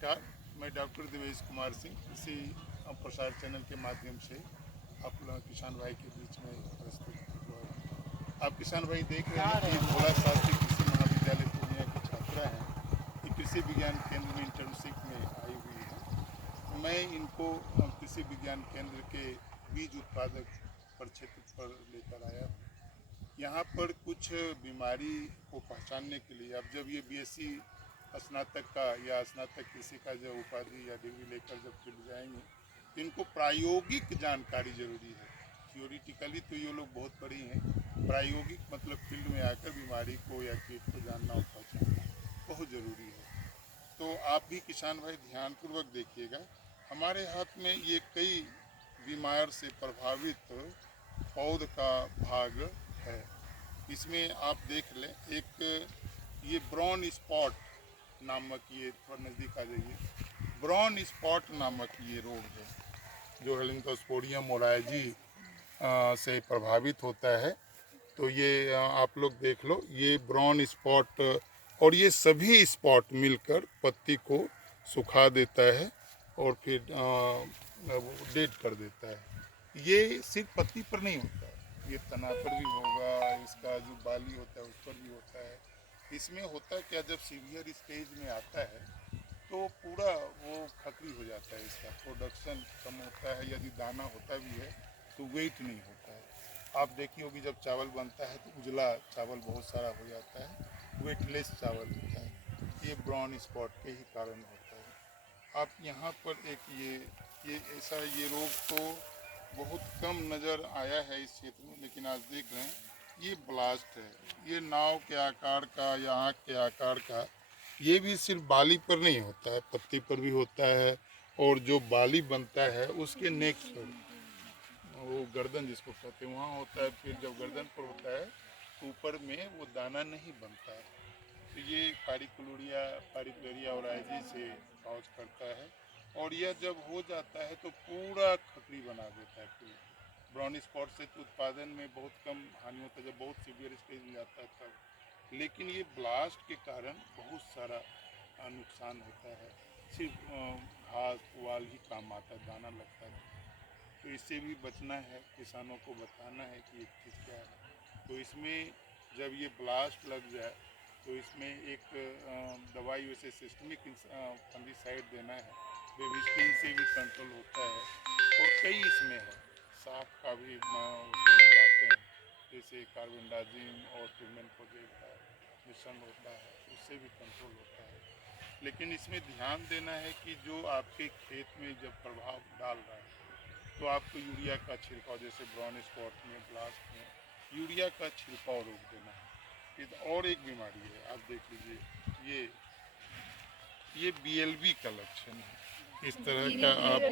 नमस्कार, मैं डॉक्टर देवेश कुमार सिंह इसी प्रसार चैनल के माध्यम से आप लोग किसान भाई के बीच में प्रस्तुत हुआ हूँ। आप किसान भाई देख रहे हैं कि भोला शास्त्री कृषि महाविद्यालय पूर्णिया की छात्रा हैं। ये कृषि विज्ञान केंद्र में इंटर्नशिप में आई हुई है। मैं इनको कृषि विज्ञान केंद्र के बीज उत्पादक प्रक्षेत्र पर लेकर आया हूँ। यहाँ पर कुछ बीमारी को पहचानने के लिए अब जब ये बीएससी स्नातक का या स्नातक कृषि का जो उपाधि या डिग्री लेकर जब फील्ड जाएंगे तो इनको प्रायोगिक जानकारी जरूरी है। थियोरिटिकली तो ये लोग बहुत पढ़ी हैं, प्रायोगिक मतलब फील्ड में आकर बीमारी को या कीट को जानना और पहचानना बहुत ज़रूरी है। तो आप भी किसान भाई ध्यानपूर्वक देखिएगा। हमारे हाथ में ये कई बीमार से प्रभावित पौध का भाग है। इसमें आप देख लें, एक ये ब्राउन स्पॉट नामक, ये थोड़ा नज़दीक आ जाइए, ब्राउन स्पॉट नामक ये रोग है जो हेलिकोस्पोडियम मोराइजी से प्रभावित होता है। तो ये आप लोग देख लो, ये ब्राउन स्पॉट और ये सभी स्पॉट मिलकर पत्ती को सुखा देता है और फिर डेड कर देता है। ये सिर्फ पत्ती पर नहीं होता है, ये तना पर भी होगा, इसका जो बाली होता है उस पर भी होता है। इसमें होता क्या, जब सीवियर स्टेज में आता है तो पूरा वो खखरी हो जाता है, इसका प्रोडक्शन कम होता है। यदि दाना होता भी है तो वेट नहीं होता है। आप देखिए होगी जब चावल बनता है तो उजला चावल बहुत सारा हो जाता है, वेटलेस चावल होता है। ये ब्राउन स्पॉट के ही कारण होता है। आप यहाँ पर एक ये ऐसा ये रोग तो बहुत कम नज़र आया है इस क्षेत्र में, लेकिन आज देख रहे हैं ये ब्लास्ट है। ये नाव के आकार का या आँख के आकार का, ये भी सिर्फ बाली पर नहीं होता है, पत्ती पर भी होता है। और जो बाली बनता है उसके नेक्स्ट पर, वो गर्दन जिसको कहते हैं, वहाँ होता है। फिर जब गर्दन पर होता है तो ऊपर में वो दाना नहीं बनता है। तो ये पारिक्लोरिया ओराइजी से कॉज करता है। और यह जब हो जाता है तो पूरा खखरी बना देता है। फिर ब्राउन स्पॉट से तो उत्पादन में बहुत कम हानि होता है जब बहुत सीवियर स्टेज में जाता है तब। लेकिन ये ब्लास्ट के कारण बहुत सारा नुकसान होता है। सिर्फ घास पुआल ही काम आता है, दाना लगता है। तो इससे भी बचना है, किसानों को बताना है कि ये चीज़ क्या है। तो इसमें जब ये ब्लास्ट लग जाए तो इसमें एक दवाई वैसे सिस्टमिक फंगिसाइड देना है। बेबिस्टिन से भी कंट्रोल होता है और कई इसमें है, सांप का भी उसमें मिलाते हैं, जैसे कार्बेंडाजिम और ट्यूमेनकोजेब का मिश्रण होता है, उससे भी कंट्रोल होता है। लेकिन इसमें ध्यान देना है कि जो आपके खेत में जब प्रभाव डाल रहा है तो आपको यूरिया का छिड़काव, जैसे ब्राउन स्पॉट में ब्लास्ट में यूरिया का छिड़काव रोक देना है। और एक बीमारी है, आप देख लीजिए, ये बीएलबी का लक्षण है। इस तरह का आप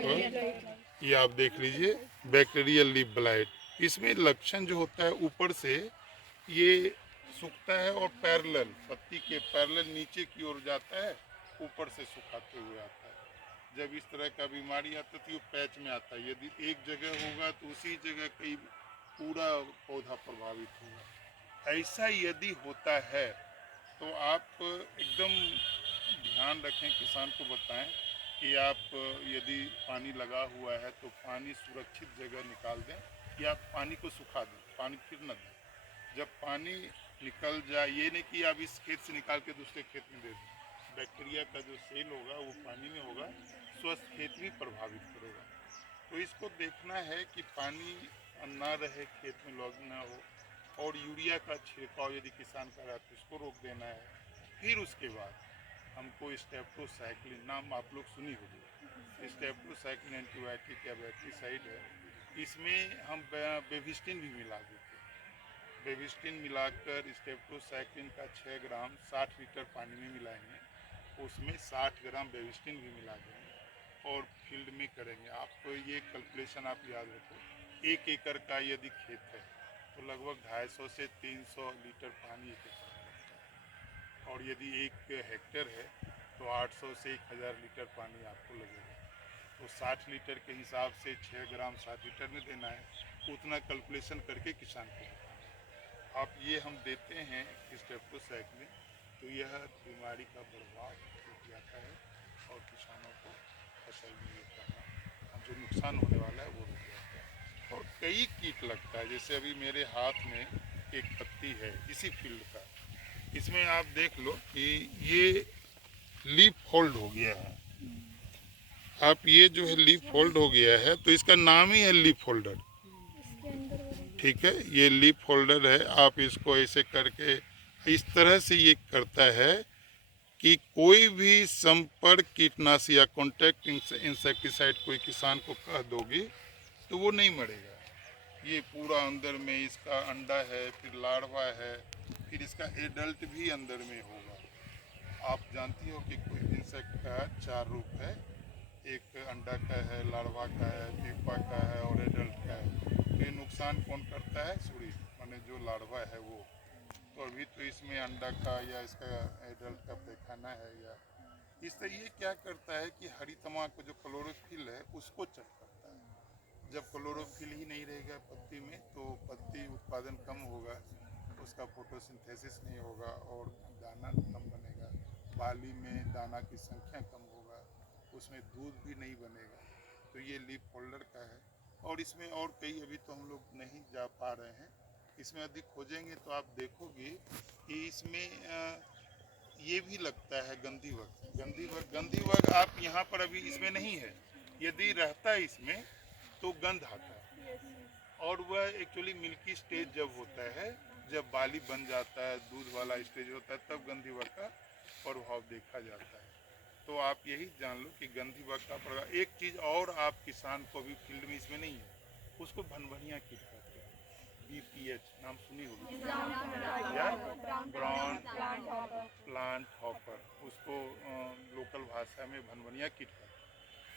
ये आप देख लीजिए, बैक्टीरियल लीफ ब्लाइट। इसमें लक्षण जो होता है, ऊपर से ये सूखता है और पैरेलल, पत्ती के पैरेलल नीचे की ओर जाता है, ऊपर से सुखाते हुए आता है। जब इस तरह का बीमारी आता है तो ये पैच में आता है। यदि एक जगह होगा तो उसी जगह कई पूरा पौधा प्रभावित होगा। ऐसा यदि होता है तो आप एकदम ध्यान रखें, किसान को बताएं कि आप यदि पानी लगा हुआ है तो पानी सुरक्षित जगह निकाल दें या पानी को सुखा दें, पानी फिर न दें। जब पानी निकल जाए, ये नहीं कि आप इस खेत से निकाल के दूसरे खेत में दे दें। बैक्टीरिया का जो सेल होगा वो पानी में होगा, स्वस्थ खेत भी प्रभावित करेगा। तो इसको देखना है कि पानी ना रहे, खेत में लॉग ना हो। और यूरिया का छिड़काव यदि किसान कर रहा है तो इसको रोक देना है। फिर उसके बाद हमको स्टेप्टोसाइक्लिन, नाम आप लोग सुनी होगी, स्टेप्टोसाइक्लिन एंटीबायोटिक या बैक्टीसाइड है। इसमें हम बेबिस्टिन भी मिला देते हैं। बेबिस्टिन मिलाकर स्टेप्टोसाइक्लिन का 6 ग्राम 60 लीटर पानी में मिलाएंगे, उसमें 60 ग्राम बेबिस्टिन भी मिला देंगे और फील्ड में करेंगे। आप ये कैलकुलेशन आप याद रखो, 1 एकड़ का यदि खेत है तो लगभग 250 से 300 लीटर पानी एक एकड़ में लगता है। और यदि 1 हेक्टेयर है तो 800 से 1000 लीटर पानी आपको लगेगा। तो 60 लीटर के हिसाब से 6 ग्राम 60 लीटर में देना है, उतना कैलकुलेशन करके किसान को बताना है। आप ये हम देते हैं स्टेप्टोसाइक्लिन, तो यह बीमारी का प्रभाव रुक जाता है और किसान नुकसान होने वाला है वो रुक जाता है। और कई कीट लगता है, जैसे अभी मेरे हाथ में एक पत्ती है इसी फील्ड का, इसमें आप देख लो कि ये लीफ फोल्ड हो गया है। आप ये जो है लीफ फोल्ड हो गया है, तो इसका नाम ही है लीफ फोल्डर। ठीक है, ये लीफ फोल्डर है। आप इसको ऐसे करके इस तरह से ये करता है कि कोई भी संपर्क कीटनाशी या कॉन्टैक्ट इंसेक्टिसाइड कोई किसान को कह दोगी तो वो नहीं मरेगा। ये पूरा अंदर में इसका अंडा है, फिर लार्वा है, फिर इसका एडल्ट भी अंदर में होगा। आप जानती हो कि कोई इंसेक्ट का 4 रूप है, एक अंडा का है, लार्वा का है, प्यूपा का है और एडल्ट का है। तो ये नुकसान कौन करता है? सूड़ी, माने जो लार्वा है वो। तो अभी तो इसमें अंडा का या इसका एडल्ट का पैखाना है, या इस तरह ये क्या करता है कि हरी तम्बाकू जो क्लोरोफिल है उसको चट करता है। जब क्लोरोफिल ही नहीं रहेगा पत्ती में तो पत्ती उत्पादन कम होगा, उसका फोटोसिंथेसिस नहीं होगा और दाना कम बनेगा, बाली में दाना की संख्या कम होगा, उसमें दूध भी नहीं बनेगा। तो ये लीफ फोल्डर का है। और इसमें और कई अभी तो हम लोग नहीं जा पा रहे हैं, इसमें अधिक खोजेंगे तो आप देखोगे कि इसमें ये भी लगता है गंधीवग आप यहाँ पर अभी इसमें नहीं है। यदि रहता है इसमें तो गंध आता है, और वह एक्चुअली मिल्की स्टेज जब होता है, जब बाली बन जाता है, दूध वाला स्टेज होता है, तब गंधीवग का प्रभाव देखा जाता है। तो आप यही जान लो कि गंधीवग का प्रभाव। एक चीज़ और आप किसान को भी फील्ड में इसमें नहीं है, उसको भनभनिया कीट कहते हैं। BPH नाम सुनी होगी, या ब्राउन प्लांट हॉपर, उसको लोकल भाषा में भनभनिया कीट कहते हैं।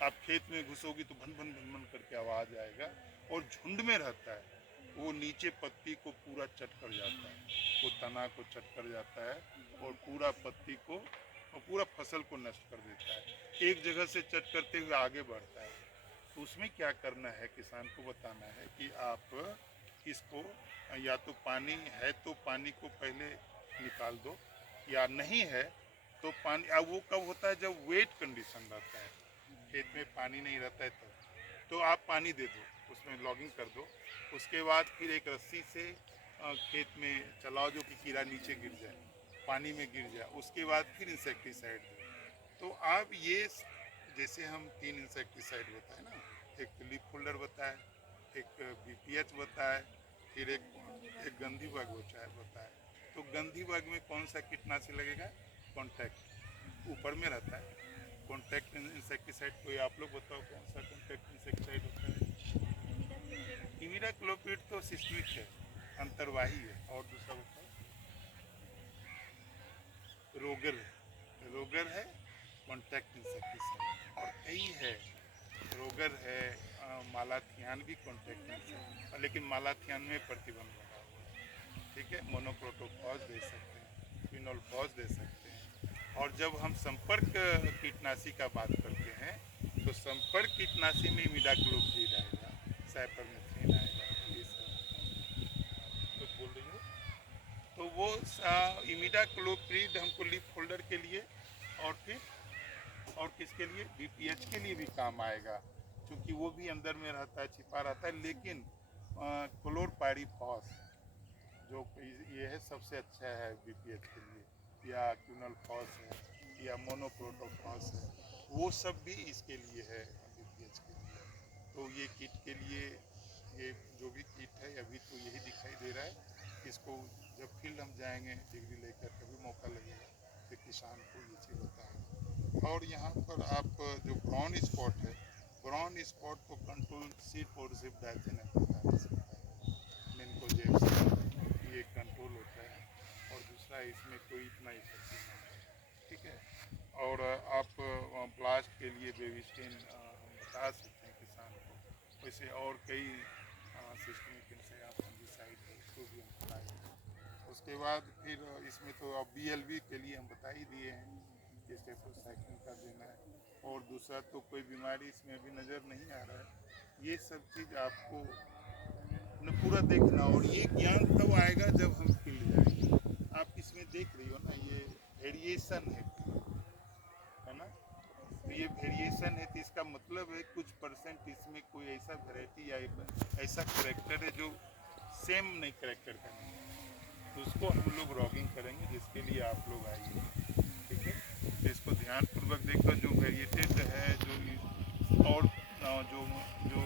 आप खेत में घुसोगी तो भन भन भन भन करके आवाज़ आएगा, और झुंड में रहता है। वो नीचे पत्ती को पूरा चट कर जाता है, वो तना को चट कर जाता है और पूरा पत्ती को और पूरा फसल को नष्ट कर देता है। एक जगह से चट करते हुए आगे बढ़ता है। तो उसमें क्या करना है, किसान को बताना है कि आप इसको या तो पानी है तो पानी को पहले निकाल दो, या नहीं है तो पानी। अब वो कब होता है? जब वेट कंडीशन रहता है, खेत में पानी नहीं रहता है तब तो आप पानी दे दो, उसमें लॉगिंग कर दो। उसके बाद फिर एक रस्सी से खेत में चलाओ जो कि कीड़ा नीचे गिर जाए, पानी में गिर जाए। उसके बाद फिर इंसेक्टिसाइड दो। तो आप ये जैसे हम 3 इंसेक्टिसाइड होता है ना, एक लीफ फोल्डर बताए, एक BPH बताए, फिर एक गंधीवग होता है। तो गंधीवग में कौन सा कीटनाशी लगेगा? कॉन्टैक्ट ऊपर में रहता है। कॉन्टैक्ट इंसेक्टिसाइड कोई आप लोग बताओ कौन सा कॉन्टैक्ट इंसेक्टिसाइड होता है? इमिडाक्लोपिड तो सिस्टमिक है, अंतर्वाही है। और दूसरा बताओ? रोगर है कॉन्टैक्ट इंसेक्टिसाइड। और कई है, रोगर है, मालाथियान भी कॉन्टैक्ट इंसेक्टिसाइड, लेकिन मालाथियान में प्रतिबंध लगा हुआ है। ठीक है, मोनोक्रोटोफॉस दे सकते हैं, फिनोल्फॉस दे सकते हैं। और जब हम संपर्क कीटनाशी का बात करते हैं तो संपर्क कीटनाशी में इमिडाक्लोप्रिड आएगा, साइपरमेथ्रिन आएगा, ये सब तो बोल रही हो। तो वो इमिडाक्लोप्रिड हमको लीफ फोल्डर के लिए और फिर और किसके लिए? BPH के लिए भी काम आएगा, क्योंकि वो भी अंदर में रहता है, छिपा रहता है। लेकिन क्लोरपाइरीफॉस जो ये है सबसे अच्छा है BPH के लिए, या क्यूनलफॉस है, या मोनोक्रोटोफॉस है, वो सब भी इसके लिए है BPH के लिए। तो ये कीट के लिए, ये जो भी कीट है अभी तो यही दिखाई दे रहा है। इसको जब फील्ड हम जाएंगे डिग्री लेकर, कभी मौका लगेगा तो किसान को ये चीज़ बताएंगे। और यहाँ पर आप जो ब्राउन स्पॉट है, ब्राउन स्पॉट को कंट्रोल C4 डाइथेन ये कंट्रोल होता है, और दूसरा इसमें कोई इतना इफेक्टिव नहीं है। ठीक है, और आप ब्लास्ट के लिए बेबिस्टिन हम बता सकते हैं किसान को। वैसे और कई सिस्टमिक इनसे आप फंगिसाइड है, उसको भी हम बताएंगे। उसके बाद फिर इसमें तो अब BLV के लिए हम बता ही दिए हैं, इसके साइकिल का देना है। और दूसरा तो कोई बीमारी इसमें अभी नज़र नहीं आ रहा है। ये सब चीज़ आपको न पूरा देखना, और ये ज्ञान तब आएगा जब हम फील्ड जाएंगे। आप इसमें देख रही हो ना, ये वेरिएशन है ना, तो ये वेरिएशन कॉम्बिनेशन है तो इसका मतलब है कुछ परसेंट इसमें कोई ऐसा वैरायटी या ऐसा करेक्टर है जो सेम नहीं करेक्टर का नहीं है। तो उसको हम लोग रॉगिंग करेंगे, जिसके लिए आप लोग आइए, ठीक है। तो इसको ध्यानपूर्वक देखो, जो वेरिएटेड है, जो और जो जो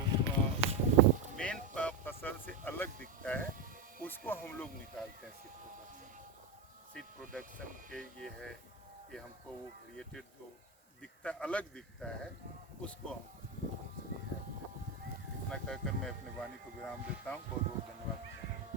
मेन फसल से अलग दिखता है उसको हम लोग निकालते हैं सीड प्रोडक्शन के। ये है कि हमको वो वेरिएटेड जो दिखता अलग दिखता है उसको हम इतना कहकर मैं अपने वाणी को विराम देता हूँ। बहुत बहुत धन्यवाद।